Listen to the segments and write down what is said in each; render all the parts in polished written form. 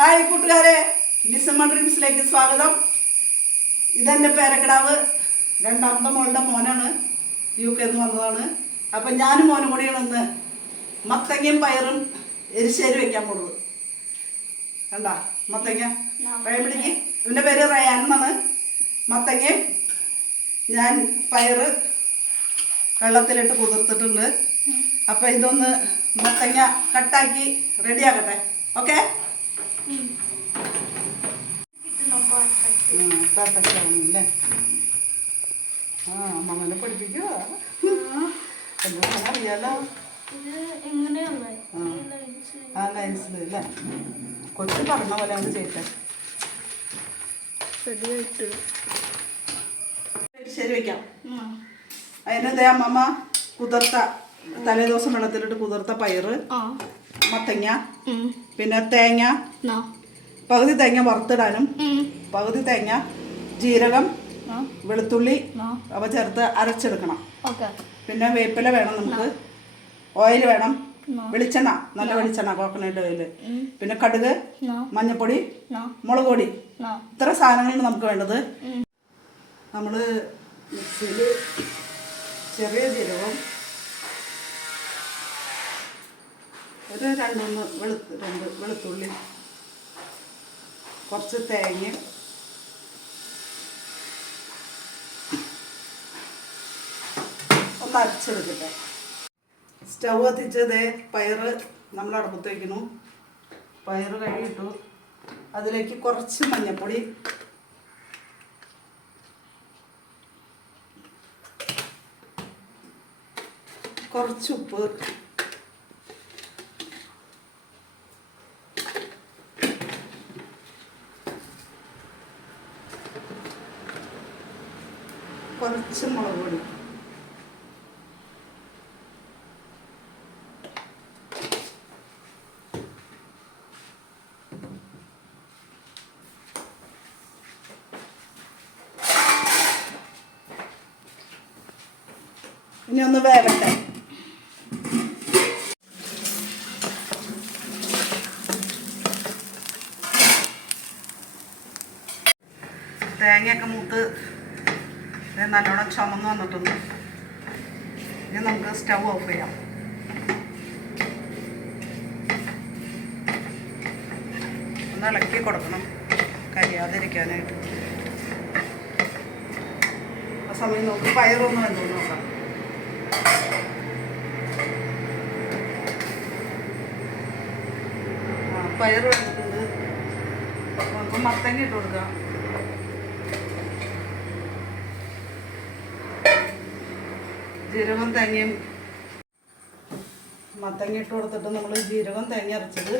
Hi കൂട്ടുകാരെ, ലിസമ്മ ഡ്രീംസിലേക്ക് സ്വാഗതം. ഇതെൻ്റെ പേരക്കിടാവ്, രണ്ടാമത്തെ മോളുടെ മോനാണ്. UK എന്ന് വന്നതാണ്. അപ്പം ഞാനും മോനും കൂടിയാണ് ഇന്ന് മത്തങ്ങയും പയറും എരിശ്ശേരി വെക്കാൻ പോകുന്നത്. കണ്ടാ മത്തങ്ങ പിടിക്ക്. ഇവൻ്റെ പേര് റയാൻ എന്നാണ്. മത്തങ്ങയും ഞാൻ പയറ് വെള്ളത്തിലിട്ട് കുതിർത്തിട്ടുണ്ട്. അപ്പം ഇതൊന്ന് മത്തങ്ങ കട്ടാക്കി റെഡിയാക്കട്ടെ. ഓക്കെ, ല്ലേ? അമ്മനെ പഠിപ്പിക്കുക അറിയാലോ. ലൈൻസിലല്ലേ കൊച്ചു പറഞ്ഞ പോലെ അങ്ങ് ചെയ്യട്ടെ. ശരി വെക്കാം. അതിനെന്താ അമ്മമ്മ കുതിർത്ത തലേദിവസം വെള്ളത്തിലിട്ട് കുതിർത്ത പയറ്, മത്തങ്ങ, പിന്നെ തേങ്ങ, പകുതി തേങ്ങ വറുത്തിടാനും പകുതി തേങ്ങ ജീരകം വെളുത്തുള്ളി അവ ചേർത്ത് അരച്ചെടുക്കണം. പിന്നെ വേപ്പില വേണം, നമുക്ക് ഓയിൽ വേണം, വെളിച്ചെണ്ണ, നല്ല വെളിച്ചെണ്ണ, കോക്കനട്ട് ഓയിൽ, പിന്നെ കടുക്, മഞ്ഞൾപ്പൊടി, മുളക് പൊടി. ഇത്ര സാധനങ്ങളാണ് നമുക്ക് വേണ്ടത്. നമ്മൾ മിക്സിയിൽ ചെറിയ ജീരകവും ഒരു രണ്ട് വെളുത്തുള്ളി, കുറച്ച് തേങ്ങ, ഒന്ന് അരച്ചെടുക്കട്ടെ. സ്റ്റൗ കത്തിച്ചത് പയറ് നമ്മൾ അടുപ്പത്ത് വയ്ക്കുന്നു. പയറ് കഴുകിയിട്ടു. അതിലേക്ക് കുറച്ച് മഞ്ഞൾപ്പൊടി, കുറച്ച് ഉപ്പ്, കുറച്ച് മുളക് പൊടി, ഇനി ഒന്ന് വേവട്ടെ. തേങ്ങയൊക്കെ മൂത്ത് നല്ലോണം ചുമന്ന് വന്നിട്ടുണ്ട്. ഇനി നമുക്ക് സ്റ്റൗ ഓഫ് ചെയ്യാം. ഒന്ന് ഇളക്കി കൊടുക്കണം, കരിയാതിരിക്കാനായിട്ട്. ആ സമയം നമുക്ക് പയറൊന്ന് വെന്തോ നോക്കാം. പയർ വെച്ചിട്ടുണ്ട്. നമുക്ക് മത്തങ്ങ ഇട്ട് കൊടുക്കാം. ജീരകം തേങ്ങയും മത്തങ്ങ ഇട്ട് കൊടുത്തിട്ട് നമ്മൾ ജീരകം തേങ്ങ അരച്ചത്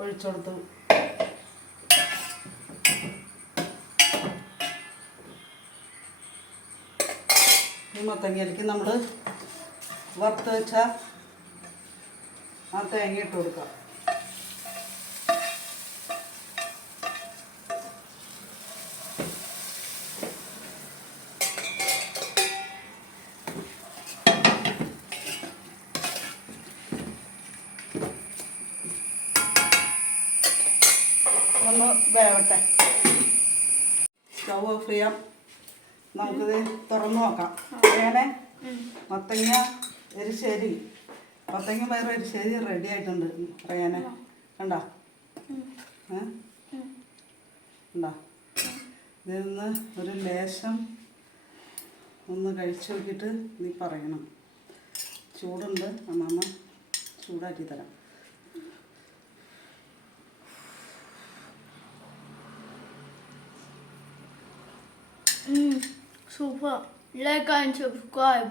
ഒഴിച്ചു കൊടുത്തു. ഈ മത്തങ്ങയിലേക്ക് നമ്മൾ വറുത്ത് വെച്ച ആ തേങ്ങ ഇട്ട് കൊടുക്കാം. ഒന്ന് വേവട്ടെ. സ്റ്റൗ ഓഫ് ചെയ്യാം. നമുക്കിത് തുറന്നു നോക്കാം. അങ്ങനെ മത്തങ്ങ എരിശ്ശേരി, മത്തങ്ങ പയറ് എരിശ്ശേരി റെഡി ആയിട്ടുണ്ട്. അറിയാനെ കണ്ടോ? കണ്ടോ? ഇതിൽ നിന്ന് ഒരു ലേശം ഒന്ന് കഴിച്ചു നോക്കിയിട്ട് നീ പറയണം. ചൂടുണ്ട്, അമ്മമ്മ ചൂടാക്കി തരാം. Super. Like and subscribe.